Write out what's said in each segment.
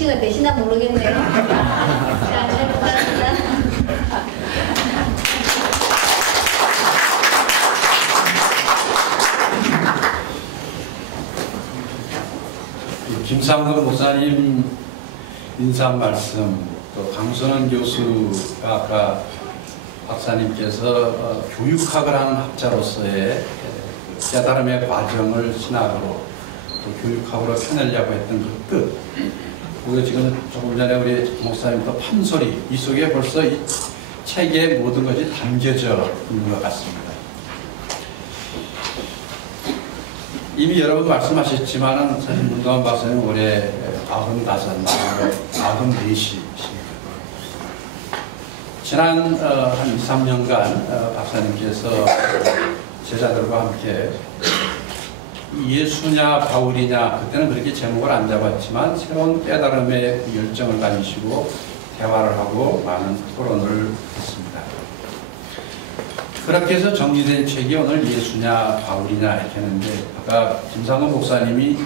정치가 되시나 모르겠네요. 자, 잘 부탁합니다. 김상근 목사님 인사 말씀, 또 강선원 교수가 아까 박사님께서 교육학을 하는 학자로서의 깨달음의 과정을 신학으로 또 교육학으로 펴내려고 했던 그 뜻, 우리가 지금 조금 전에 우리 목사님도 판소리, 이 속에 벌써 이 책의 모든 것이 담겨져 있는 것 같습니다. 이미 여러 번 말씀하셨지만은 사실 문동환 박사님 올해 94이십니다. 지난 한 2, 3년간 박사님께서 제자들과 함께 예수냐 바울이냐, 그때는 그렇게 제목을 안 잡았지만 새로운 깨달음의 열정을 가지시고 대화를 하고 많은 토론을 했습니다. 그렇게 해서 정리된 책이 오늘 예수냐 바울이냐 이렇게 했는데, 아까 김상근 목사님이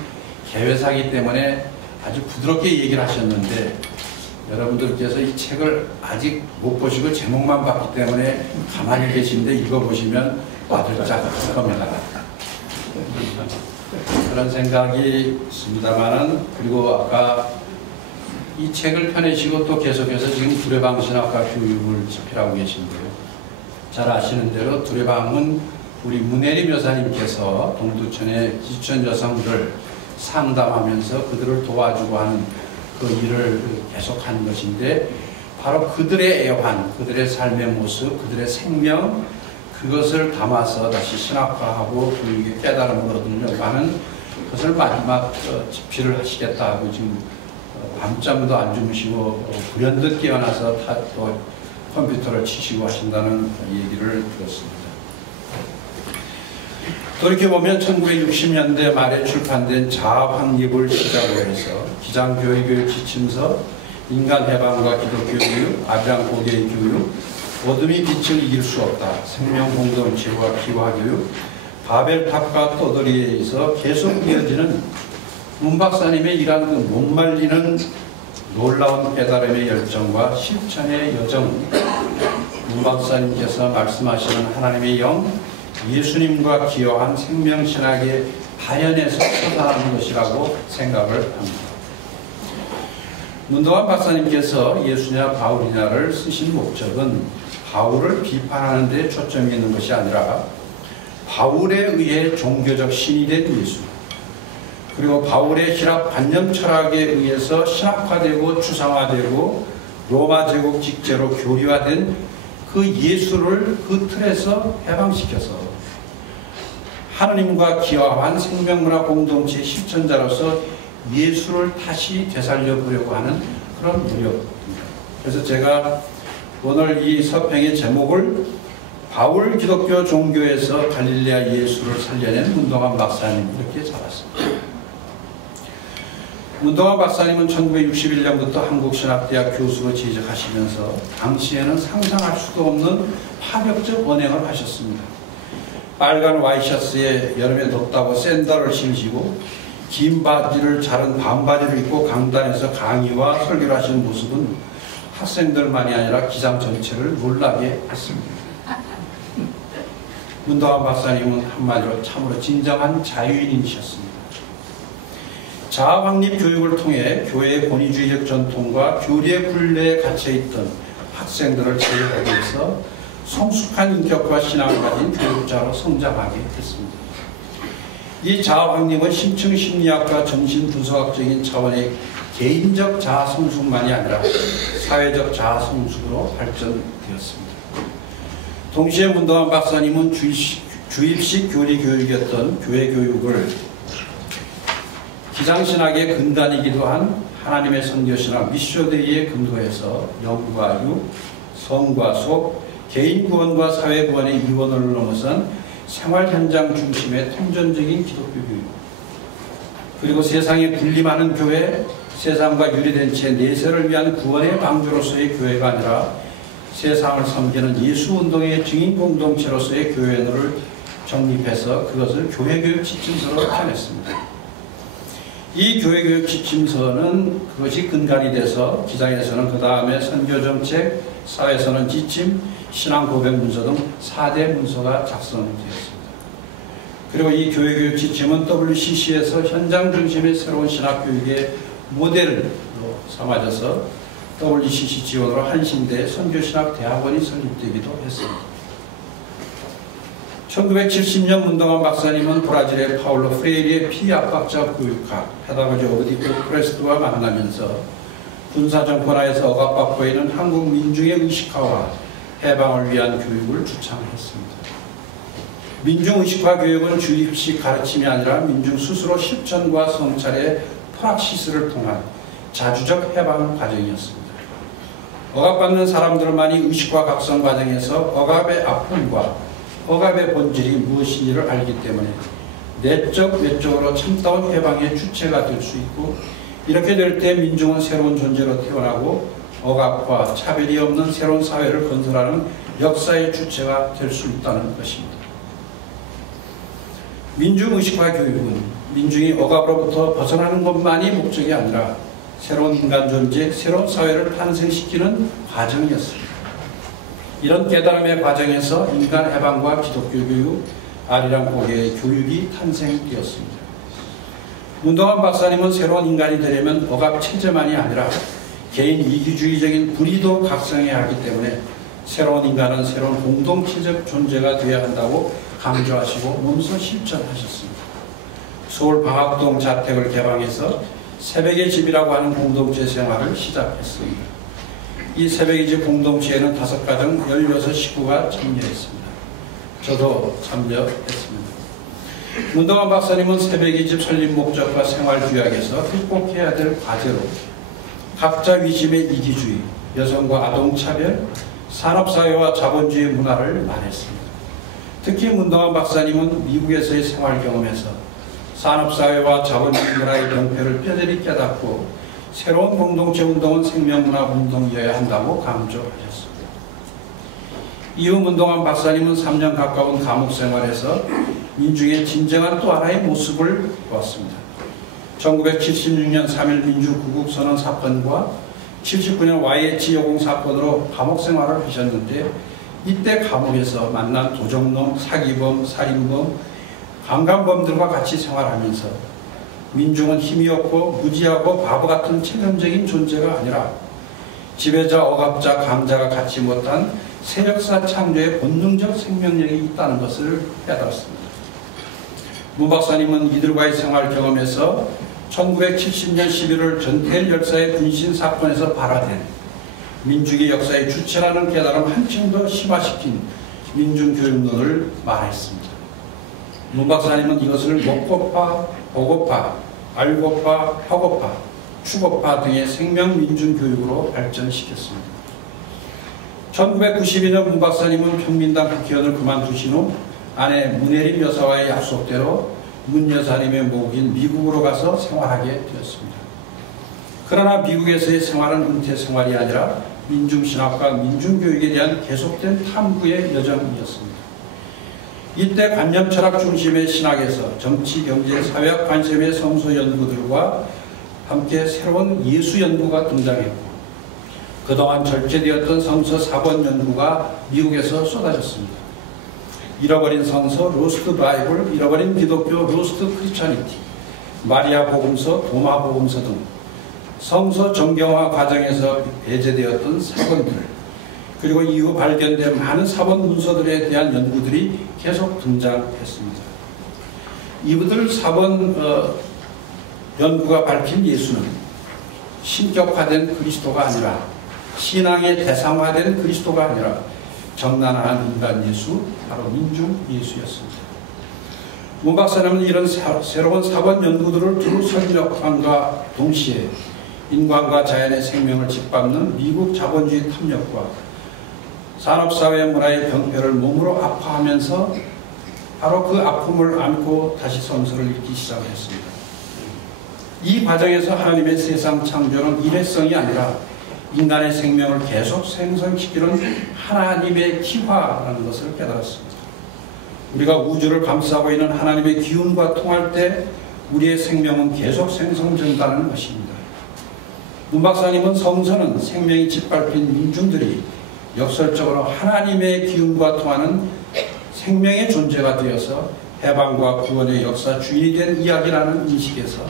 개회사기 때문에 아주 부드럽게 얘기를 하셨는데, 여러분들께서 이 책을 아직 못 보시고 제목만 봤기 때문에 가만히 계신데 읽어보시면 와들짝 겁니다. 그런 생각이 있습니다만은, 그리고 아까 이 책을 펴내시고 또 계속해서 지금 두레방신학과 교육을 집필하고 계신데요. 잘 아시는 대로 두레방은 우리 문혜림 여사님께서 동두천의 기촌 여성들을 상담하면서 그들을 도와주고 하는 그 일을 계속하는 것인데, 바로 그들의 애환, 그들의 삶의 모습, 그들의 생명, 그것을 담아서 다시 신학화하고 교육의 깨달음을 얻으려고 하는 것을 마지막 집필을 하시겠다 하고 지금 밤잠도 안 주무시고 불현듯 깨어나서 또 컴퓨터를 치시고 하신다는 얘기를 들었습니다. 돌이켜보면 1960년대 말에 출판된 자아확립을 시작으로 해서 기장교회교육 지침서, 인간해방과 기독교교육, 아비랑 고대의 교육, 어둠이 빛을 이길 수 없다, 생명공동체와 기화교육, 바벨탑과 떠돌이에 의해서 계속 이어지는 문 박사님의 이러한 그 못 말리는 놀라운 깨달음의 열정과 실천의 여정, 문 박사님께서 말씀하시는 하나님의 영, 예수님과 기여한 생명신학의 발현에서 솟아나는 것이라고 생각을 합니다. 문동환 박사님께서 예수냐 바울이냐를 쓰신 목적은 바울을 비판하는 데 초점이 있는 것이 아니라 바울에 의해 종교적 신이 된 예수, 그리고 바울의 히랍 반념 철학에 의해서 신학화되고 추상화되고 로마 제국 직제로 교리화된 그 예수를 그 틀에서 해방시켜서 하느님과 기여한 생명문화 공동체의 실천자로서 예수를 다시 되살려 보려고 하는 그런 노력입니다. 그래서 제가 오늘 이 서평의 제목을 바울 기독교 종교에서 갈릴레아 예수를 살려낸 문동환 박사님 이렇게 잡았습니다. 문동환 박사님은 1961년부터 한국신학대학 교수로 재직하시면서 당시에는 상상할 수도 없는 파격적 언행을 하셨습니다. 빨간 와이셔츠에 여름에 덥다고 샌들을 신으시고 긴 바지를 자른 반바지를 입고 강단에서 강의와 설교를 하시는 모습은 학생들만이 아니라 기장 전체를 놀라게 했습니다. 문동환 박사님은 한마디로 참으로 진정한 자유인이셨습니다. 자아확립 교육을 통해 교회의 권위주의적 전통과 교리의 굴레에 갇혀있던 학생들을 제어하기 위해서 성숙한 인격과 신앙을 가진 교육자로 성장하게 됐습니다. 이 자아확립은 심층심리학과 정신분석학적인 차원의 개인적 자아성숙만이 아니라 사회적 자아성숙으로 발전되었습니다. 동시에 문동환 박사님은 주입식 교리 교육이었던 교회 교육을 기장신학의 근간이기도 한 하나님의 선교신학 미쇼데이에 근거해서 영과 유, 성과 속, 개인 구원과 사회 구원의 이원을 넘어선 생활 현장 중심의 통전적인 기독교 교육, 그리고 세상에 군림하는 교회, 세상과 유리된 채 내세를 위한 구원의 방주로서의 교회가 아니라 세상을 섬기는 예수운동의 증인 공동체로서의 교회를 정립해서 그것을 교회교육 지침서로 펴냈습니다. 이 교회교육 지침서는 그것이 근간이 돼서 기장에서는 그 다음에 선교정책, 사회에서는 지침, 신앙 고백 문서 등 4대 문서가 작성되었습니다. 그리고 이 교회교육 지침은 WCC에서 현장 중심의 새로운 신학교육의 모델로 삼아져서 WCC 지원으로 한신대 선교신학대학원이 설립되기도 했습니다. 1970년 문동환 박사님은 브라질의 파울로 프레이리의 피압박자 교육학 페다고지 오브 디 오프레스트와 만나면서 군사정권하에서 억압받고 있는 한국 민중의 의식화와 해방을 위한 교육을 주창했습니다. 민중의식화 교육은 주입식 가르침이 아니라 민중 스스로 실천과 성찰의 프락시스를 통한 자주적 해방 과정이었습니다. 억압받는 사람들만이 의식화 각성 과정에서 억압의 아픔과 억압의 본질이 무엇인지를 알기 때문에 내적, 외적으로 참다운 해방의 주체가 될 수 있고, 이렇게 될 때 민중은 새로운 존재로 태어나고 억압과 차별이 없는 새로운 사회를 건설하는 역사의 주체가 될 수 있다는 것입니다. 민중의식화 교육은 민중이 억압으로부터 벗어나는 것만이 목적이 아니라 새로운 인간 존재, 새로운 사회를 탄생시키는 과정이었습니다. 이런 깨달음의 과정에서 인간 해방과 기독교 교육, 아리랑 고개의 교육이 탄생되었습니다. 문동환 박사님은 새로운 인간이 되려면 억압 체제만이 아니라 개인 이기주의적인 불의도 각성해야 하기 때문에 새로운 인간은 새로운 공동체적 존재가 되어야 한다고 강조하시고 몸소 실천하셨습니다. 서울 방학동 자택을 개방해서 새벽의 집이라고 하는 공동체 생활을 시작했습니다. 이 새벽의 집 공동체에는 5가정 16식구가 참여했습니다. 저도 참여했습니다. 문동환 박사님은 새벽의 집 설립 목적과 생활 규약에서 극복해야 될 과제로 각자 위심의 이기주의, 여성과 아동차별, 산업사회와 자본주의 문화를 말했습니다. 특히 문동환 박사님은 미국에서의 생활 경험에서 산업사회와 자본주의 문화의 병폐를 뼈저리 깨닫고 새로운 공동체 운동은 생명문화 운동이어야 한다고 강조하셨습니다. 이후 문동환 박사님은 3년 가까운 감옥 생활에서 민중의 진정한 또 하나의 모습을 보았습니다. 1976년 3.1 민주구국선언 사건과 79년 YH 여공 사건으로 감옥 생활을 하셨는데, 이때 감옥에서 만난 도적놈, 사기범, 살인범, 강간범들과 같이 생활하면서 민중은 힘이 없고 무지하고 바보 같은 체면적인 존재가 아니라 지배자, 억압자, 강자가 갖지 못한 세력사 창조의 본능적 생명력이 있다는 것을 깨달았습니다. 문 박사님은 이들과의 생활 경험에서 1970년 11월 전태일 열사의 분신 사건에서 발화된 민중의 역사의 주체라는 깨달음 한층 더 심화시킨 민중교육론을 말했습니다. 문 박사님은 이것을 먹고파, 보고파, 알고파, 하고파, 추고파 등의 생명민중교육으로 발전시켰습니다. 1992년 문 박사님은 평민당 국회의원을 그만두신 후 아내 문혜림 여사와의 약속대로 문 여사님의 모국인 미국으로 가서 생활하게 되었습니다. 그러나 미국에서의 생활은 은퇴 생활이 아니라 민중신학과 민중교육에 대한 계속된 탐구의 여정이었습니다. 이때 관념철학 중심의 신학에서 정치, 경제, 사회학 관점의 성서 연구들과 함께 새로운 예수 연구가 등장했고, 그동안 절제되었던 성서 사본 연구가 미국에서 쏟아졌습니다. 잃어버린 성서, 로스트 바이블, 잃어버린 기독교, 로스트 크리스찬니티, 마리아 복음서, 도마 복음서 등 성서 정경화 과정에서 배제되었던 사본들, 그리고 이후 발견된 많은 사본 문서들에 대한 연구들이 계속 등장했습니다. 이분들 사본 연구가 밝힌 예수는 신격화된 그리스도가 아니라, 신앙의 대상화된 그리스도가 아니라 정난한 인간 예수, 바로 민중 예수였습니다. 문 박사님은 이런 새로운 사본 연구들을 두 설력함과 동시에 인간과 자연의 생명을 짓밟는 미국 자본주의 탐욕과 산업사회 문화의 병폐를 몸으로 아파하면서 바로 그 아픔을 안고 다시 성서를 읽기 시작했습니다. 이 과정에서 하나님의 세상 창조는 일회성이 아니라 인간의 생명을 계속 생성시키는 하나님의 기화라는 것을 깨달았습니다. 우리가 우주를 감싸고 있는 하나님의 기운과 통할 때 우리의 생명은 계속 생성된다는 것입니다. 문 박사님은 성서는 생명이 짓밟힌 민중들이 역설적으로 하나님의 기운과 통하는 생명의 존재가 되어서 해방과 구원의 역사 주인이 된 이야기라는 인식에서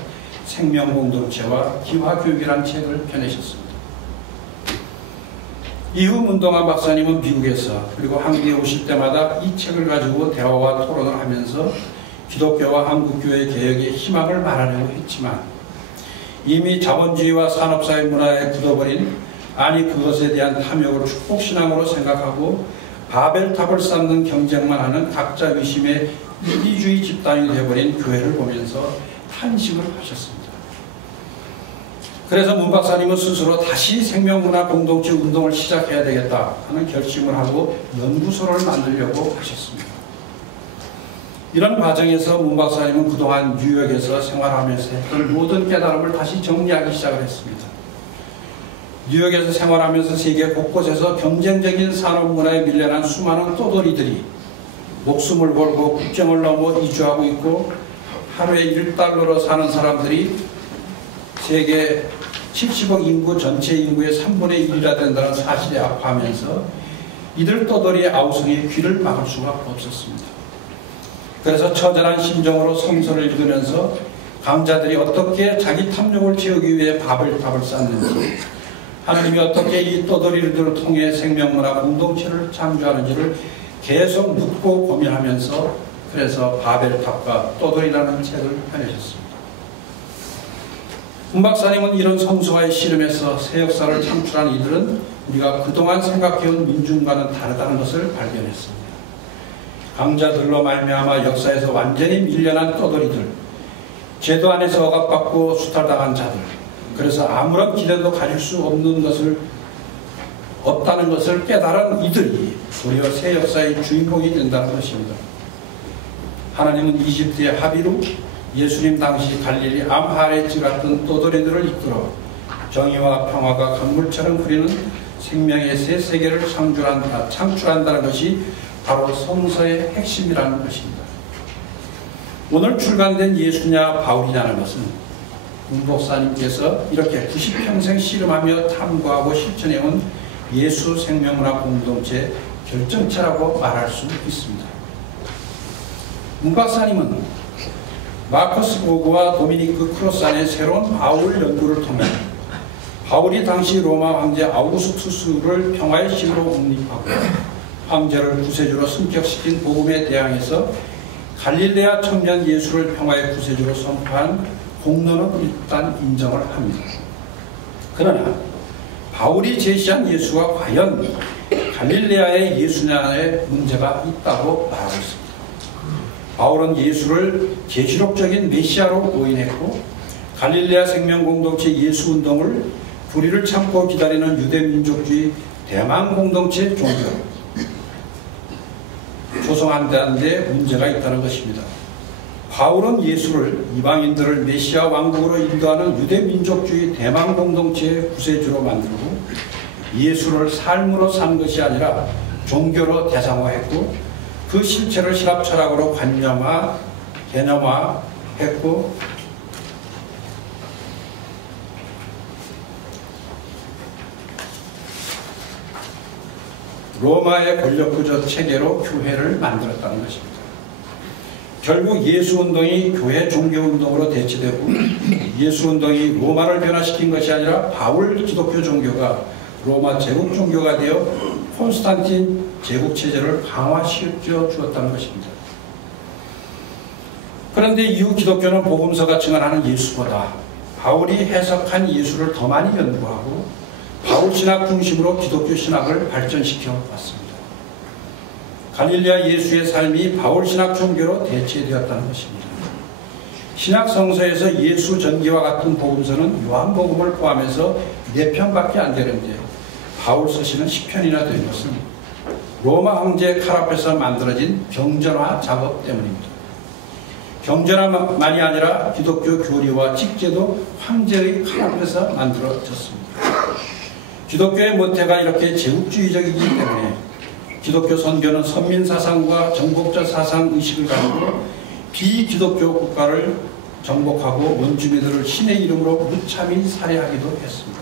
생명공동체와 기화교육이라는 책을 펴내셨습니다. 이후 문동환 박사님은 미국에서 그리고 한국에 오실 때마다 이 책을 가지고 대화와 토론을 하면서 기독교와 한국교회 개혁의 희망을 말하려고 했지만 이미 자본주의와 산업사회 문화에 굳어버린 아니 그것에 대한 탐욕을 축복신앙으로 생각하고 바벨탑을 쌓는 경쟁만 하는 각자 의심의 이기주의 집단이 되어버린 교회를 보면서 탄식을 하셨습니다. 그래서 문 박사님은 스스로 다시 생명문화 공동체 운동을 시작해야 되겠다 하는 결심을 하고 연구소를 만들려고 하셨습니다. 이런 과정에서 문 박사님은 그동안 뉴욕에서 생활하면서 했던 모든 깨달음을 다시 정리하기 시작을 했습니다. 뉴욕에서 생활하면서 세계 곳곳에서 경쟁적인 산업문화에 밀려난 수많은 떠돌이들이 목숨을 걸고 국경을 넘어 이주하고 있고 하루에 1달러로 사는 사람들이 세계 70억 인구 전체 인구의 3분의 1이라 된다는 사실에 아파하면서 이들 떠돌이의 아우성에 귀를 막을 수가 없었습니다. 그래서 처절한 심정으로 성서를 읽으면서 강자들이 어떻게 자기 탐욕을 채우기 위해 바벨탑을 쌓는지, 하나님이 어떻게 이 떠돌이들을 통해 생명문화 공동체를 창조하는지를 계속 묻고 고민하면서 그래서 바벨탑과 떠돌이라는 책을 펴내셨습니다. 문 박사님은 이런 성서와의 씨름에서 새 역사를 창출한 이들은 우리가 그동안 생각해온 민중과는 다르다는 것을 발견했습니다. 강자들로 말미암아 역사에서 완전히 밀려난 떠돌이들, 제도 안에서 억압받고 수탈당한 자들, 그래서 아무런 기대도 가질 수 없다는 것을 깨달은 이들이 도리어 새 역사의 주인공이 된다는 것입니다. 하나님은 이집트의 하비루, 예수님 당시 갈릴리 암하레지 같은 떠돌이들을 이끌어 정의와 평화가 강물처럼 흐르는 생명의 새 세계를 창출한다는 것이 바로 성서의 핵심이라는 것입니다. 오늘 출간된 예수냐 바울이냐는 것은 문 목사님께서 이렇게 90평생 씨름하며 탐구하고 실천해온 예수 생명문화 공동체 결정체라고 말할 수 있습니다. 문 박사님은 마커스 보그와 도미니크 크로산의 새로운 바울 연구를 통해 바울이 당시 로마 황제 아우구스투스를 평화의 신으로 옹립하고 황제를 구세주로 승격시킨 복음에 대항해서 갈릴레아 청년 예수를 평화의 구세주로 선포한 공로는 일단 인정을 합니다. 그러나 바울이 제시한 예수가 과연 갈릴레아의 예수냐에 문제가 있다고 말하고 있습니다. 바울은 예수를 계시록적인 메시아로 오인했고 갈릴레아 생명공동체 예수운동을 불의를 참고 기다리는 유대민족주의 대만공동체 종교 조성한다는 데 문제가 있다는 것입니다. 바울은 예수를 이방인들을 메시아 왕국으로 인도하는 유대민족주의 대만공동체의 구세주로 만들고 예수를 삶으로 산 것이 아니라 종교로 대상화했고 그 실체를 신학 철학으로 개념화했고 로마의 권력구조 체계로 교회를 만들었다는 것입니다. 결국 예수운동이 교회 종교운동으로 대치되고 예수운동이 로마를 변화시킨 것이 아니라 바울 기독교 종교가 로마 제국 종교가 되어 콘스탄틴 제국체제를 강화시켜 주었다는 것입니다. 그런데 이후 기독교는 복음서가 증언하는 예수보다 바울이 해석한 예수를 더 많이 연구하고 바울 신학 중심으로 기독교 신학을 발전시켜 왔습니다. 갈릴레아 예수의 삶이 바울 신학 종교로 대체되었다는 것입니다. 신학 성서에서 예수 전기와 같은 복음서는 요한복음을 포함해서 4편밖에 안 되는데 바울 서신은 10편이나 된 것은 로마 황제 칼 앞에서 만들어진 경전화 작업 때문입니다. 경전화만이 아니라 기독교 교리와 직제도 황제의 칼 앞에서 만들어졌습니다. 기독교의 모태가 이렇게 제국주의적이기 때문에 기독교 선교는 선민사상과 정복자 사상 의식을 가지고 비기독교 국가를 정복하고 원주민들을 신의 이름으로 무참히 살해하기도 했습니다.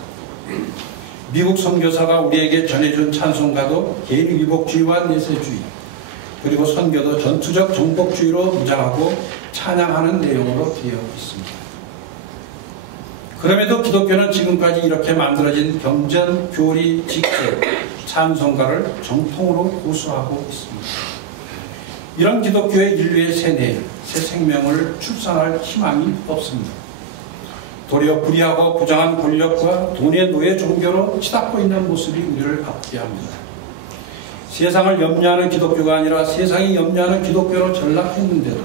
미국 선교사가 우리에게 전해준 찬송가도 개인 위복주의와 내세주의, 그리고 선교도 전투적 정복주의로 무장하고 찬양하는 내용으로 되어 있습니다. 그럼에도 기독교는 지금까지 이렇게 만들어진 경전, 교리, 직제, 찬송가를 정통으로 고수하고 있습니다. 이런 기독교의 인류의 세뇌, 새 생명을 출산할 희망이 없습니다. 도리어 불의하고 부정한 권력과 돈의 노예 종교로 치닫고 있는 모습이 우리를 아프게 합니다. 세상을 염려하는 기독교가 아니라 세상이 염려하는 기독교로 전락했는데도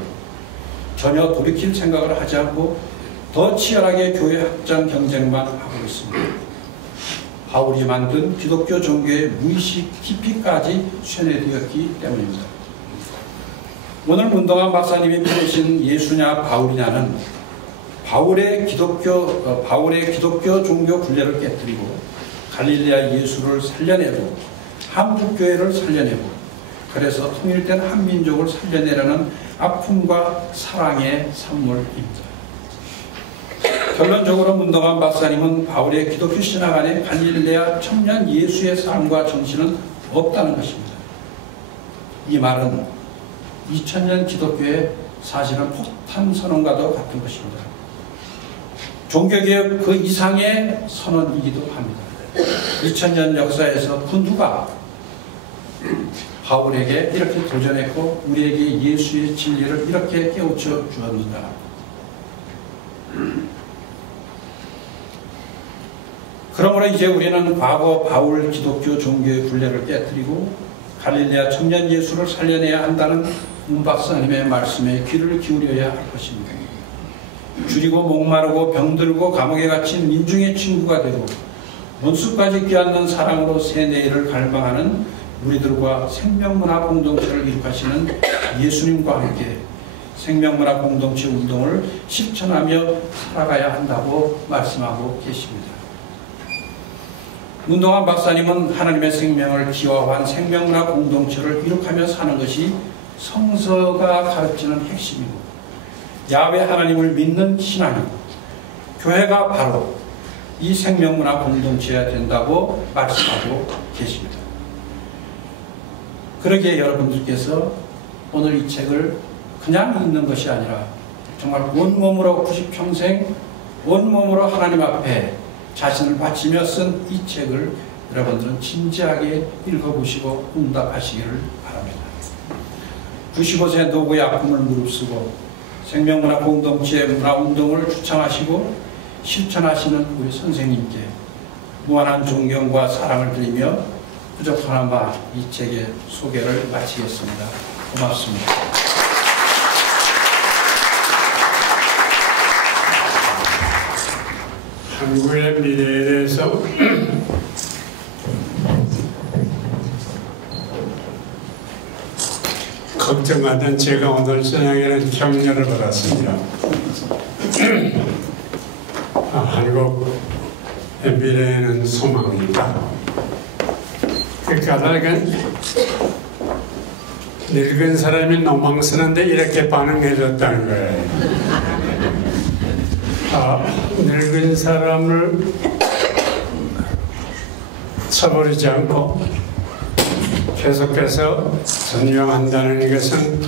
전혀 돌이킬 생각을 하지 않고 더 치열하게 교회 확장 경쟁만 하고 있습니다. 바울이 만든 기독교 종교의 무의식 깊이까지 쇠뇌되었기 때문입니다. 오늘 문동환 박사님이 펴신 예수냐 바울이냐는 바울의 기독교 종교 굴레를 깨뜨리고 갈릴레아 예수를 살려내고 한국교회를 살려내고 그래서 통일된 한민족을 살려내려는 아픔과 사랑의 산물입니다. 결론적으로 문동환 박사님은 바울의 기독교 신학 안에 갈릴레아 청년 예수의 삶과 정신은 없다는 것입니다. 이 말은 2000년 기독교의 사실은 폭탄 선언과도 같은 것입니다. 종교개혁 그 이상의 선언이기도 합니다. 2000년 역사에서 그 누가 바울에게 이렇게 도전했고 우리에게 예수의 진리를 이렇게 깨우쳐 주었는가. 그러므로 이제 우리는 과거 바울 기독교 종교의 굴레를 깨뜨리고 갈릴레아 청년 예수를 살려내야 한다는 문 박사님의 말씀에 귀를 기울여야 할 것입니다. 줄이고 목마르고 병들고 감옥에 갇힌 민중의 친구가 되고 문수까지 껴안는 사랑으로 세뇌를 갈망하는 우리들과 생명문화 공동체를 이룩하시는 예수님과 함께 생명문화 공동체 운동을 실천하며 살아가야 한다고 말씀하고 계십니다. 문동환 박사님은 하나님의 생명을 기화한 생명문화 공동체를 이룩하며 사는 것이 성서가 가르치는 핵심이고 야훼 하나님을 믿는 신앙이고 교회가 바로 이 생명문화 공동체여야 된다고 말씀하고 계십니다. 그러기에 여러분들께서 오늘 이 책을 그냥 읽는 것이 아니라 정말 온몸으로 90평생 온몸으로 하나님 앞에 자신을 바치며 쓴 이 책을 여러분들은 진지하게 읽어보시고 응답하시기를 바랍니다. 95세 노고의 아픔을 무릅쓰고 생명문화 공동체 문화운동을 주창하시고 실천하시는 우리 선생님께 무한한 존경과 사랑을 드리며 부족하나마 이 책의 소개를 마치겠습니다. 고맙습니다. 한국의 미래에 대해서 걱정하던 제가 오늘 저녁에는 격려를 받았습니다. 한국의 미래에는 소망이 있다. 그 까닭은 늙은 사람이 노망스러운데 이렇게 반응해줬다는 거예요. 늙은 사람을 쳐버리지 않고 계속해서 전명한다는 것은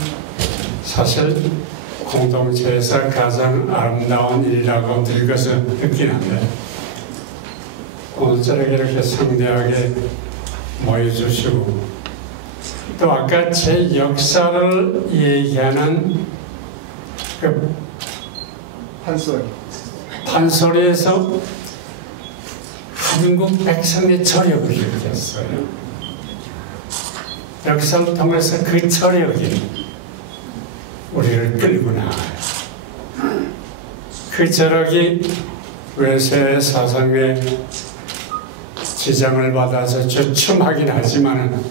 사실 공동체에서 가장 아름다운 일이라고 늙어서 느끼는데 오늘 저렇게 이렇게 성대하게 모여주시고 또 아까 제 역사를 얘기하는 그 판소리에서 한국 백성의 저력을 느꼈어요. 역사를 통해서 그 저력이 우리를 끌고 나가요. 그 저력이 외세의 사상에 지장을 받아서 주춤하긴 하지만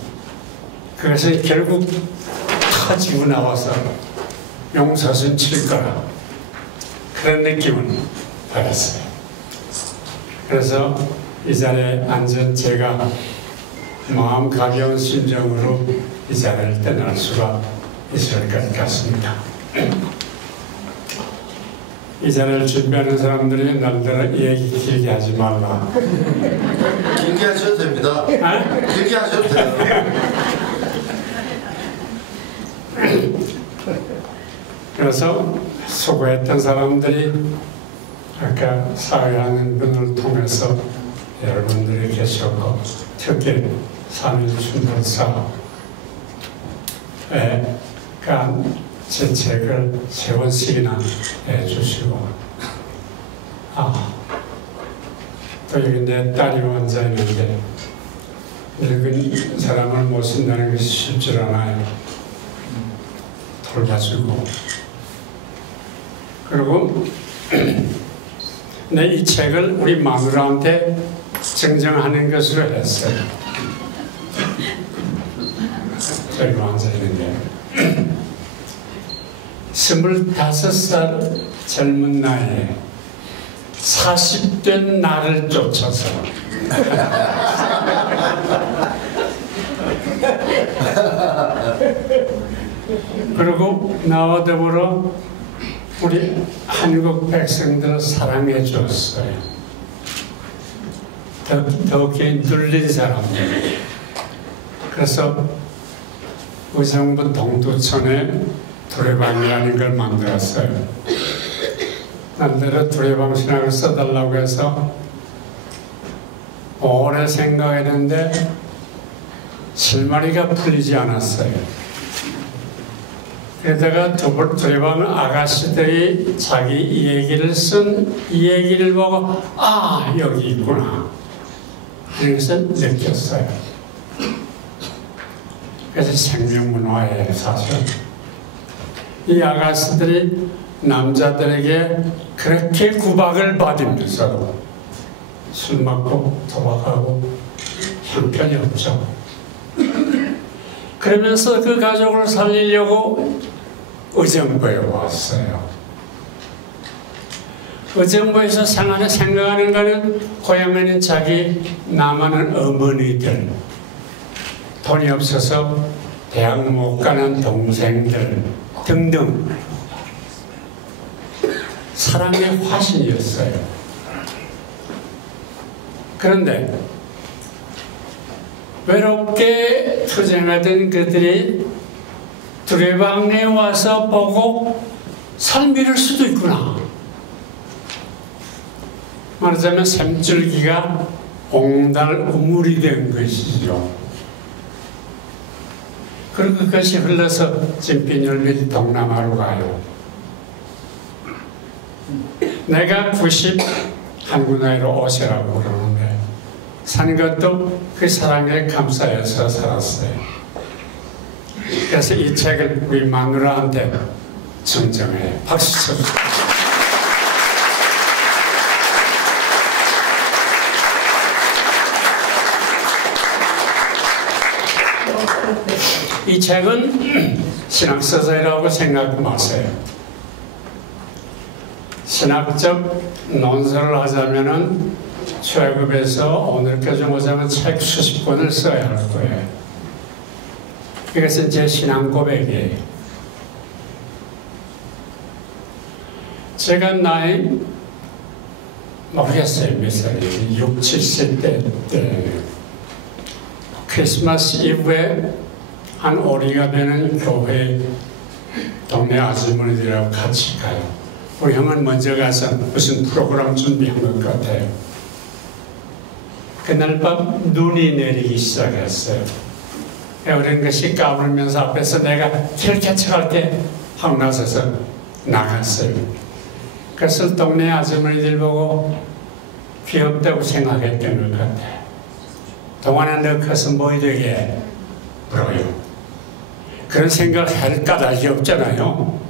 그것은 결국 터지고 나와서 용서선 칠 거라 그런 느낌을 받았어요. 그래서 이 자리에 앉은 제가 마음 가벼운 심정으로 이 자리를 떠날 수가 있을 것 같습니다. 이 자리를 준비하는 사람들이 날들은 얘기 길게 하지 말라. 길게 하셔도 됩니다. 아? 길게 하셔도 돼요. 그래서 수고했던 사람들이 아까 사회하는 분을 통해서 여러분들이 계셨고, 특히 3.1 충돌사가 제 책을 3번씩이나 해주시고, 또 여기 내 딸이 앉아 있는데 늙은 사람을 모신다는 것이 쉽지 않아요. 돌봐주고. 그리고 내 이 책을 우리 마누라한테 증정하는 것으로 했어요. 저기 앉아 있는데 25살 젊은 나이에 40된 나를 쫓아서 그리고 나와 더불어 우리 한국 백성들을 사랑해 줬어요. 더욱이 눌린 사람들. 그래서 의정부 동두천에 두레방이라는 걸 만들었어요. 남들은 두레방 신학을 써달라고 해서 오래 생각했는데 실마리가 풀리지 않았어요. 그러다가 두레방 아가씨들이 자기 이 얘기를 쓴 이 얘기를 보고 여기 있구나 그래서 느꼈어요. 그래서 생명문화예요. 사실 이 아가씨들이 남자들에게 그렇게 구박을 받으면서도 술 먹고 도박하고 형편이 없죠. 그러면서 그 가족을 살리려고 의정부에 왔어요. 의정부에서 생각하는 거는 고향에 있는 자기 남아는 어머니들, 돈이 없어서 대학 못 가는 동생들 등등 사랑의 화신이었어요. 그런데 외롭게 투쟁하던 그들이 두레방에 와서 보고 삶이 이럴 수도 있구나. 말하자면 샘줄기가 옹달 우물이 된 것이죠. 그리고 그것이 흘러서 진빈열밀 동남아로 가요. 내가 90 한국 나이로 오시라고 그러는데 산 것도 그 사랑에 감싸여서 살았어요. 그래서 이 책을 우리 마누라한테 증정해. 박수 쳐주세요. 이 책은 신학서적이라고 생각 마세요. 신학적 논설을 하자면은 최급에서 오늘까지 오자면 책 수십 권을 써야 할 거예요. 이것은 제 신앙 고백이에요. 제가 나이 모르겠어요. 몇 살이지? 6, 70대 때 크리스마스 이브에 한 오리가 되는 교회 동네 아주머니들하고 같이 가요. 우리 형은 먼저 가서 무슨 프로그램 준비한 것 같아요. 그날 밤 눈이 내리기 시작했어요. 그런 것이 까불면서 앞에서 내가 킬캐쳐갈게 하고 나서서 나갔어요. 그래서 동네 아주머니들 보고 귀엽다고 생각했던 것 같아요. 동안에 너 커서 뭐 되게 물어요. 그런 생각을 할 까닭이 없잖아요.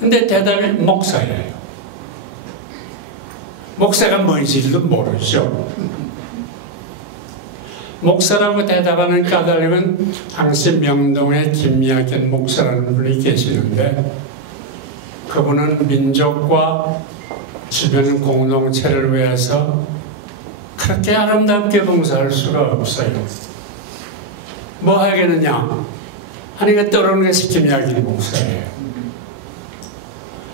근데 대답이 목사예요. 목사가 뭔지도 모르죠. 목사라고 대답하는 까닭은 당시 명동에 김미학현 목사라는 분이 계시는데 그분은 민족과 주변 공동체를 위해서 그렇게 아름답게 봉사할 수가 없어요. 뭐 하겠느냐 하니까 떠오르는 것이 김미학현 목사예요.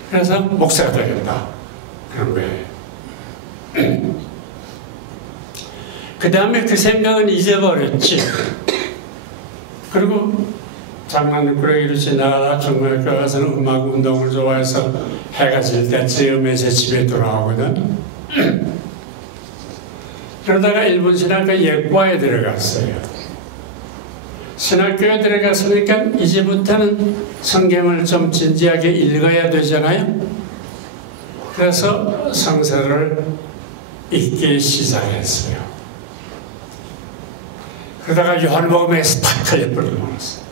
그래서 목사가 되겠다 그런 거예요. 그 다음에 그 생각은 잊어버렸지. 그리고 장난꾸러기로 지나가다 중학교 가서는 음악 운동을 좋아해서 해가 질 때쯤에서 집에 돌아오거든. 그러다가 일본 신학교 예과에 들어갔어요. 신학교에 들어갔으니까 이제부터는 성경을 좀 진지하게 읽어야 되잖아요. 그래서 성서를 읽기 시작했어요. 그러다가 요한복음에서 탁 걸려버렸어요.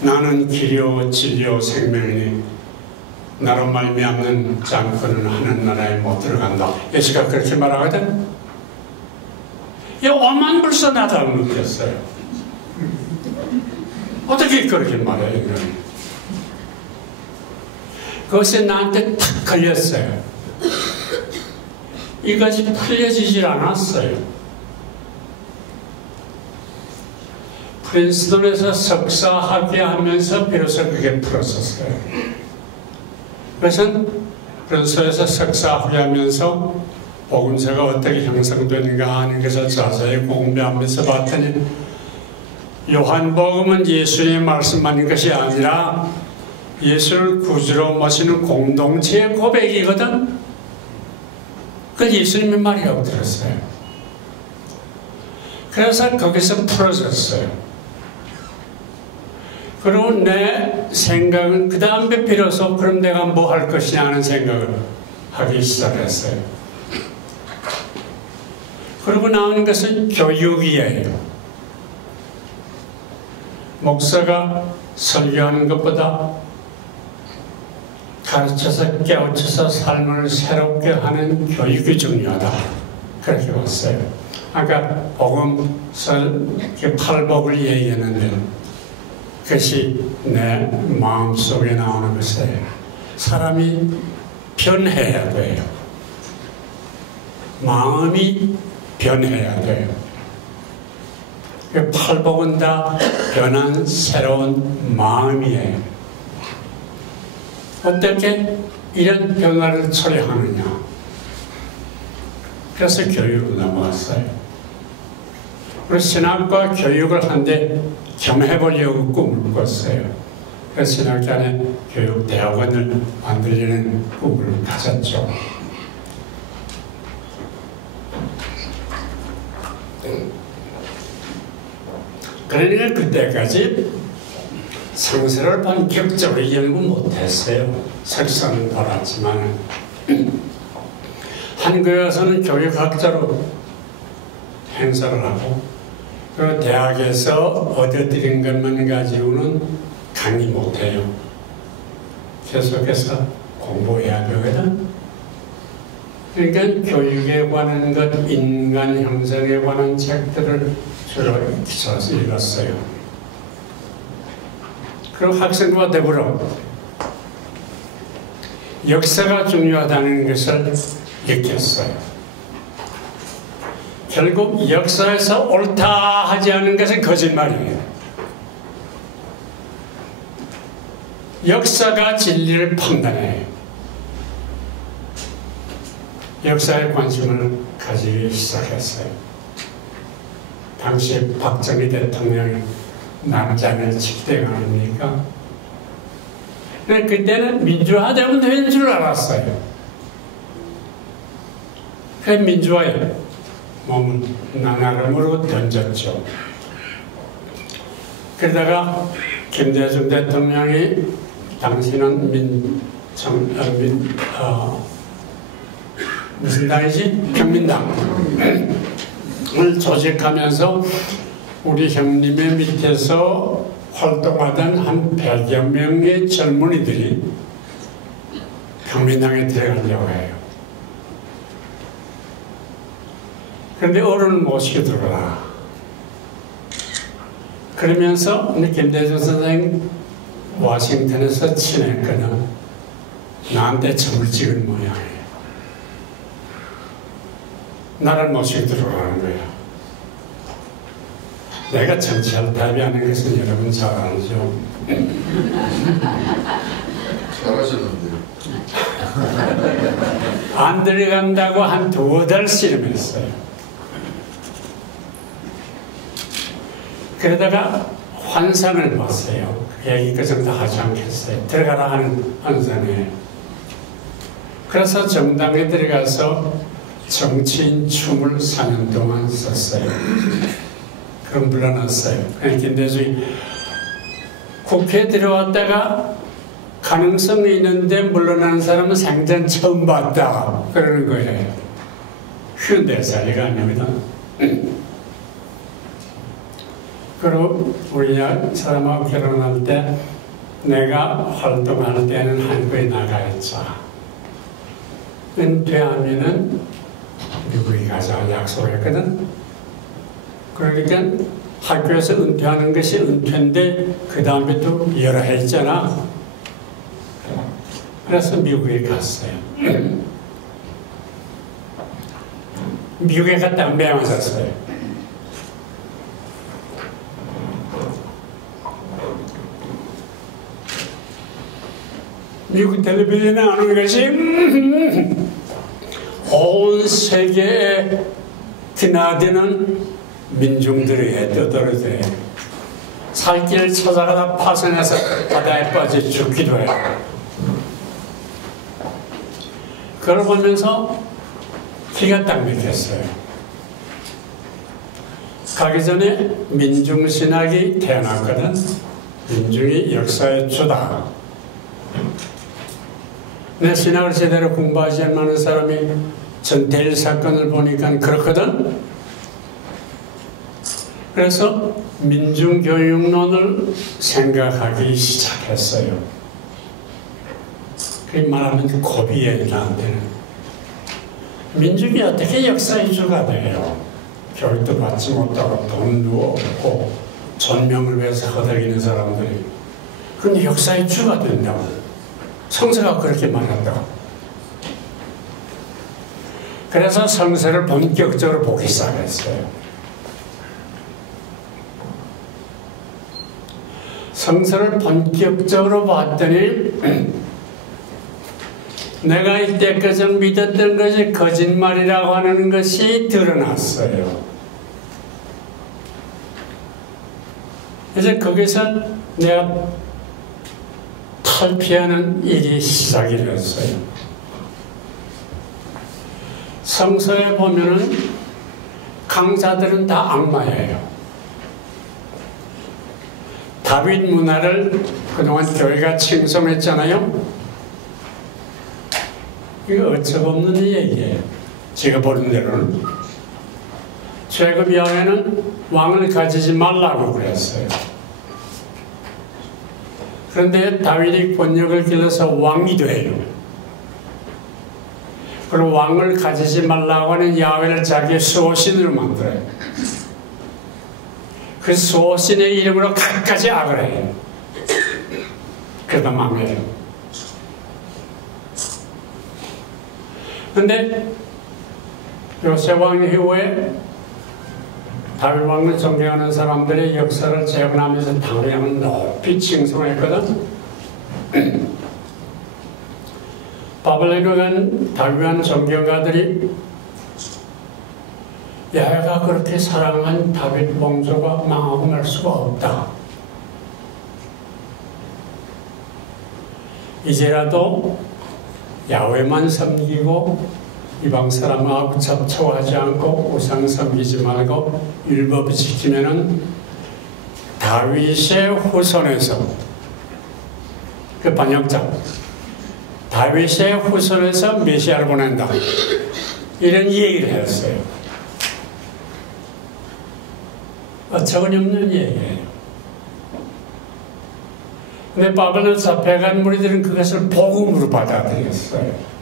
나는 길이요 진리요 생명이니 나로 말미암는 자는 하늘나라에 못 들어간다. 예수가 그렇게 말하거든. 이 오만 불서 나다 느꼈어요. 어떻게 그렇게 말해요? 이건? 그것이 나한테 탁 걸렸어요. 이것이 풀려지질 않았어요. 프린스턴에서 석사 학위하면서 비로소 그게 풀었었어요. 그래서 프린스턴에서 석사 학위하면서 복음서가 어떻게 형성되는가 하는 것을 자세히 공부하면서 봤더니 요한복음은 예수님의 말씀하는 것이 아니라 예수를 구주로 모시는 공동체의 고백이거든. 그걸 예수님의 말이라고 들었어요. 그래서 거기서 풀어졌어요. 그리고 내 생각은 그 다음에 비로소 그럼 내가 뭐 할 것이냐 하는 생각을 하기 시작했어요. 그러고 나오는 것은 교육이에요. 목사가 설교하는 것보다 가르쳐서 깨우쳐서 삶을 새롭게 하는 교육이 중요하다. 그렇게 봤어요. 아까 복음서 팔복을 얘기했는데 그것이 내 마음속에 나오는 것이에요. 사람이 변해야 돼요. 마음이 변해야 돼요. 팔복은 다 변한 새로운 마음이에요. 어떻게 이런 변화를 처리하느냐. 그래서 교육으로 넘어갔어요. 그리고 신학과 교육을 한데 겸해보려고 꿈을 꿨어요. 그래서 신학교 교육대학원을 만들려는 꿈을 가졌죠. 그러니까 그때까지 성서를 본격적으로 연구 못했어요. 석사는 받았지만 한국에 와서는 교육학자로 행사를 하고 그리고 대학에서 얻어들인 것만 가지고는 강의 못해요. 계속해서 공부해야 되거든. 그러니까 교육에 관한 것, 인간 형성에 관한 책들을 주로 기사에서 읽었어요. 그리고 학생과 더불어 역사가 중요하다는 것을 느꼈어요. 결국 역사에서 옳다 하지 않은 것은 거짓말이에요. 역사가 진리를 판단해요. 역사에 관심을 가지기 시작했어요. 당시 박정희 대통령이 남자는 직대가 아닙니까? 그때는 민주화되면 되는 줄 알았어요. 그 민주화에 몸을 나름으로 던졌죠. 그러다가 김대중 대통령이 당시는 무슨 당이지? 평민당을 조직하면서 우리 형님의 밑에서 활동하던 한 100여 명의 젊은이들이 평민당에 들어가려고 해요. 그런데 어른을 모시게 들어가라. 그러면서 우리 김대중 선생님 워싱턴에서 친했거든. 나한테 점을 찍은 모양이에요. 나를 모시게 들어가는 거야. 내가 정치할 답이 아닌 것은 여러분 잘 알죠. 잘하셨는데요. 안 들어간다고 한 2달 씨름했어요. 그러다가 환상을 봤어요. 얘기 그 정도 하지 않겠어요. 들어가라 하는 환상에. 그래서 정당에 들어가서 정치인 춤을 4년 동안 썼어요. 그럼 물러났어요. 그냥 김대중이 국회에 들어왔다가 가능성이 있는데 물러나는 사람은 생전 처음 봤다. 그러는 거예요. 54살이가 아닙니다. 그리고 우리 사람하고 결혼할 때 내가 활동할 때는 한국에 나가 있자. 은퇴하면은 미국에 가자 약속했거든. 그러니까 학교에서 은퇴하는 것이 은퇴인데 그 다음에 또 여러 해 있잖아. 그래서 미국에 갔어요. 미국에 갔다가 매 맞았어요. 미국 텔레비전에 나오는 것이 온 세계에 드나드는 민중들에게 떠들어져요. 살 길을 찾아가다 파손해서 바다에 빠져 죽기도 해요. 그걸 보면서 기가 딱 막혔어요. 가기 전에 민중신학이 태어났거든. 민중이 역사의 주다. 내 신학을 제대로 공부하지 않는 사람이 전태일 사건을 보니까 그렇거든. 그래서 민중교육론을 생각하기 시작했어요. 그게 말하면 고비예요, 나한테는. 민중이 어떻게 역사의 주가 돼요? 교육도 받지 못하고 돈도 없고 존명을 위해서 허덕이는 사람들이. 그런데 역사의 주가 된다고. 성서가 그렇게 말한다고. 그래서 성서를 본격적으로 보기 시작했어요. 성서를 본격적으로 봤더니 내가 이때까지 믿었던 것이 거짓말이라고 하는 것이 드러났어요. 그래서 거기서 내가 탈피하는 일이 시작이 됐어요. 성서에 보면은 강자들은 다 악마예요. 다윗 문화를 그동안 교회가 칭송했잖아요. 이거 어처없는 얘기예요. 제가 보는 대로는. 제곱 야훼는 왕을 가지지 말라고 그랬어요. 그런데 다윗이 권력을 길러서 왕이 돼요. 그리고 왕을 가지지 말라고 하는 야훼를 자기의 수호신으로 만들어요. 그 수호신의 이름으로 갖가지 악을 해요. 그러다 망해요. 그런데 요새 왕 이후에 다윗 왕을 존경하는 사람들의 역사를 재현하면서 당량을 높이 칭송했거든. 바벨론에 간 다윗 왕 존경가들이 야훼가 그렇게 사랑한 다윗 왕조가 망하고 말 수가 없다. 이제라도 야훼만 섬기고 이방 사람하고 접촉하지 않고 우상 섬기지 말고 율법을 지키면은 다윗의 후손에서 그 번역자 다윗의 후손에서 메시아를 보낸다. 이런 얘기를 했어요. 어처구니없는 얘기예요. 근데 바벨론 잡혀간 무리들은 그것을 복음으로 받아들였어요.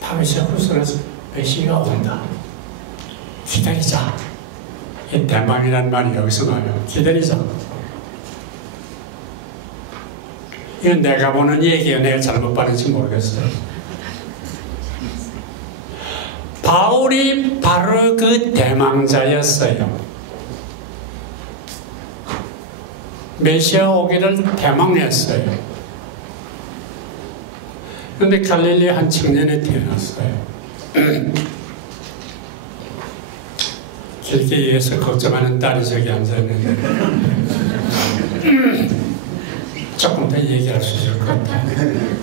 다윗의 후손에서 메시아가 온다. 기다리자. 이 대망이라는 말이 여기서 나와요. 기다리자. 이건 내가 보는 얘기예요. 내가 잘못 받은지 모르겠어요. 바울이 바로 그 대망자였어요. 메시아 오기를 대망했어요. 그런데 갈릴리 한 청년이 태어났어요. 길게 위해서 걱정하는 딸이 저기 앉아있는데 조금 더 얘기할 수 있을 것 같아요.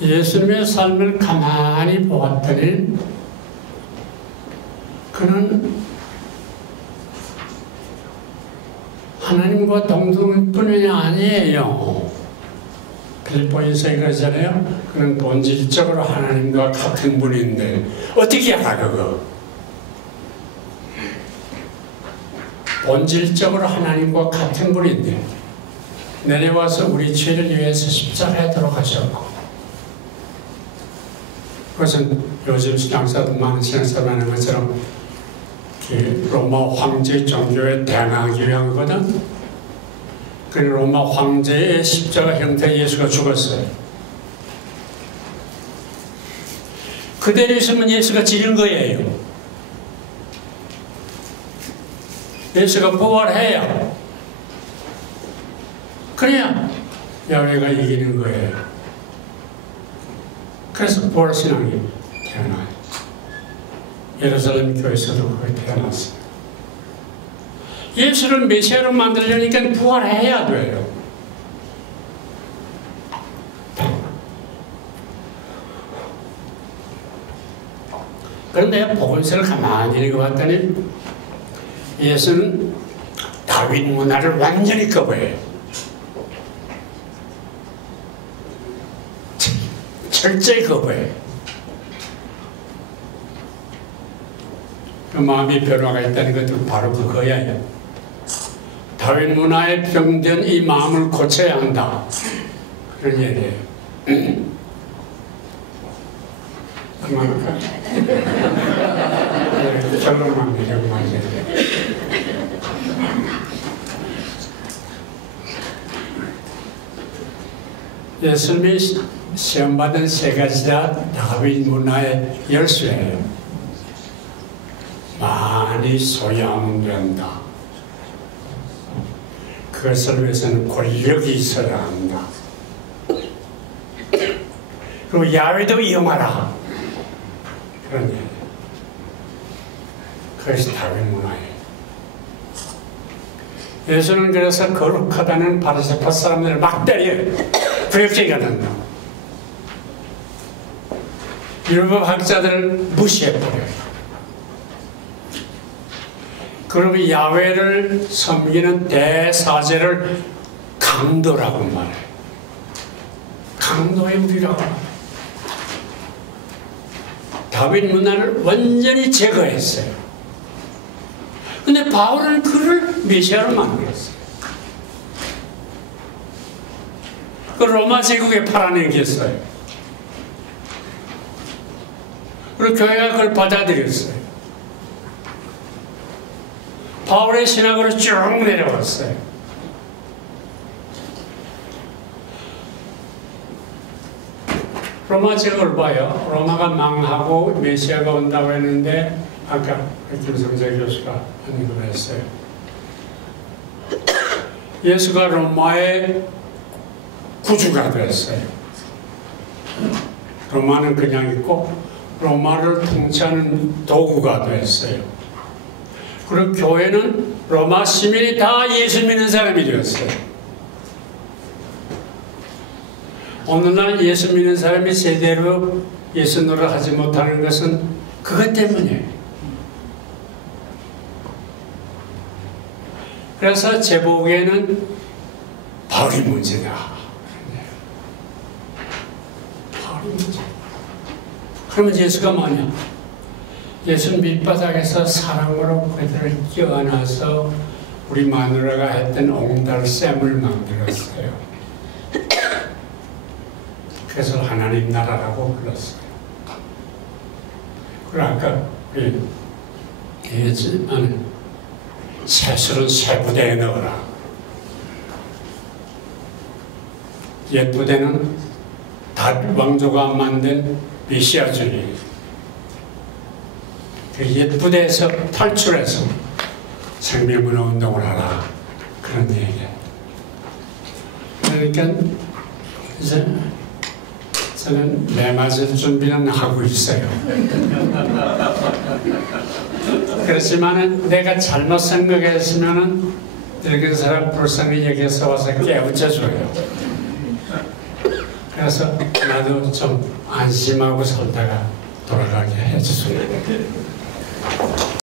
예수님의 삶을 가만히 보았더니 그는 하나님과 동등일 뿐이 아니에요. 빌보에서 그러잖아요. 그는 본질적으로 하나님과 같은 분인데 어떻게 알아 그거? 본질적으로 하나님과 같은 분인데 내려와서 우리 죄를 위해서 십자가에 돌아가셨고, 그것은 요즘 신앙사도 많은 신앙사도 하는 것처럼 로마 황제 종교에 대항하기 위한 거거든. 그 로마 황제의 십자가 형태 예수가 죽었어요. 그대로 있으면 예수가 지는 거예요. 예수가 부활해야, 그래야 야훼가 이기는 거예요. 그래서 부활신앙이 태어나요. 예루살렘 교회에서도 그게 태어났어요. 예수를 메시아로 만들려니까 부활해야 돼요. 그런데 복음서를 가만히 읽어봤더니 예수는 다윗 문화를 완전히 거부해요. 철저히 거부해요. 그 마음의 변화가 있다는 것도 바로 그거예요. 다윗 문화에 병든 이 마음을 고쳐야 한다. 그런 얘기예요. 그만할까? 결론만 내려고 말이에요. 예수님이 시험받은 세 가지 다 다윗 문화의 열쇠예요. 많이 소양된다. 그것을 위해서는 권력이 있어야 한다. 그리고 야훼도 이용하라. 그런 얘기. 그것이 다윗 문화예요. 예수는 그래서 거룩하다는 바리새파 사람들을 막 때려요. 구역질이 된다. 율법 학자들을 무시해버려요. 그리고 야훼를 섬기는 대사제를 강도라고 말해요. 강도의 우리라고 말해요. 다윗 문화를 완전히 제거했어요. 근데 바울은 그를 메시아로 만들었어요. 그 로마 제국에 팔아넘겼어요. 그리고 교회가 그걸 받아들였어요. 바울의 신학으로 쭉 내려왔어요. 로마 제국을 봐요. 로마가 망하고 메시아가 온다고 했는데 아까 김성재 교수가 언급을 했어요. 예수가 로마의 구주가 됐어요. 로마는 그냥 있고 로마를 통치하는 도구가 됐어요. 그리고 교회는 로마 시민이 다 예수 믿는 사람이 되었어요. 오늘날 예수 믿는 사람이 제대로 예수 노릇하지 못하는 것은 그것 때문이에요. 그래서 제 보기에는 바울이 문제다. 바울이 문제. 그러면 예수가 뭐냐? 예수는 밑바닥에서 사랑으로 그들을 끼워안아서 우리 마누라가 했던 옹달샘을 만들었어요. 그래서 하나님 나라라고 불렀어요. 그리고 아까 우리 얘기했지만 채술은 새 부대에 넣어라. 옛 부대는 다윗 왕조가 만든 메시아주의. 그 옛 부대에서 탈출해서 생명문화 운동을 하라. 그런 얘기예요. 그러니까 이제 저는 매 맞을 준비는 하고 있어요. 그렇지만은 내가 잘못 생각했으면은 늙은 사람 불쌍히 여기서 와서 깨우쳐줘요. 그래서 나도 좀 안심하고 살다가 돌아가게 해주세요.